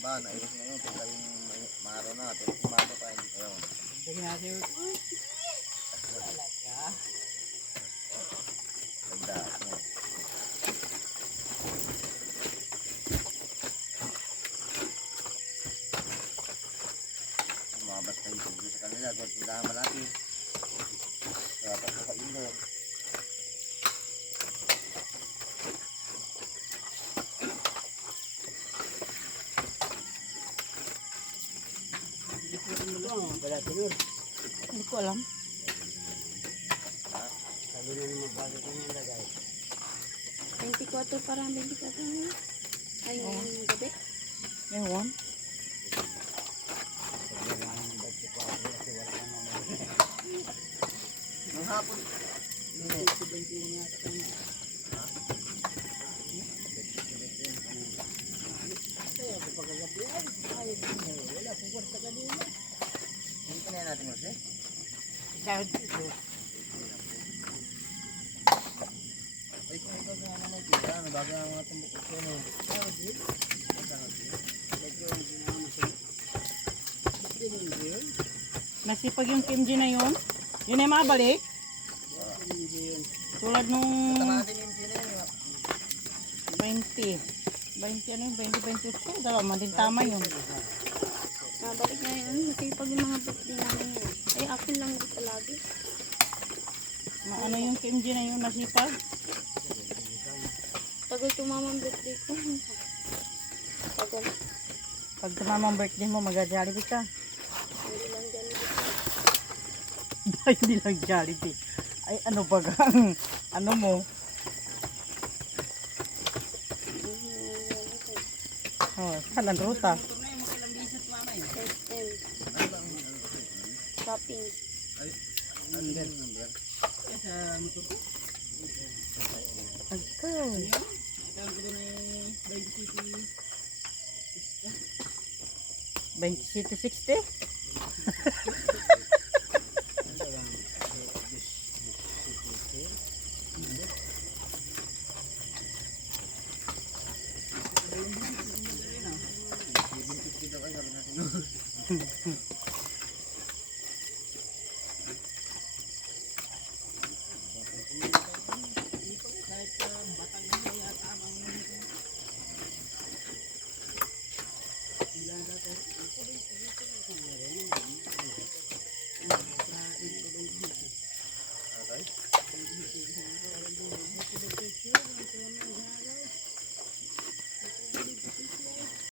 Ba, naiwas na yun. Pagka yung maro na. Pero kung maro pa, hindi kayo. Dagyan natin. Talaga. Ganda. Mabas kayo sa kanila. Kung tindahan malapit. Dapat sa kailog. Hindi ko alam. Sabi na naman bakit yung nilagay. 24 parang 24 na. Ay, ngayon ng gabi. Ewan. Nung hapon. Hindi. 21 nga. Kaya ako pagkagabi ay. Wala pong kwarta kanina. Hindi pa na natin mo siya. Sahod dito. Ay, kung ikaw sa mga may pila, nabago ang mga tumbukot ko. Sahod dito. Nasipag yung Kimji na yun. Yun ay mabalik. Tulad nung Tama natin yung sila yun. 20. 20 ano yun? 20, 28. Dalawa din tama yun. Mabalik na yun. Kasi pag yung mga birthday namin yun. Ay, akin lang dito lagi. Ano yung Kimji na yun nasipag? Tagal tumamang birthday ko. Tagal. Pag tumamang birthday mo, mag-jollibee ka. Hindi lang dyan dito. Dahil hindi lang Jollibee. Ay ano ba gang? Ano mo? Oh, saan ang ruta? First time. Shopping. Agkaw. 20 60?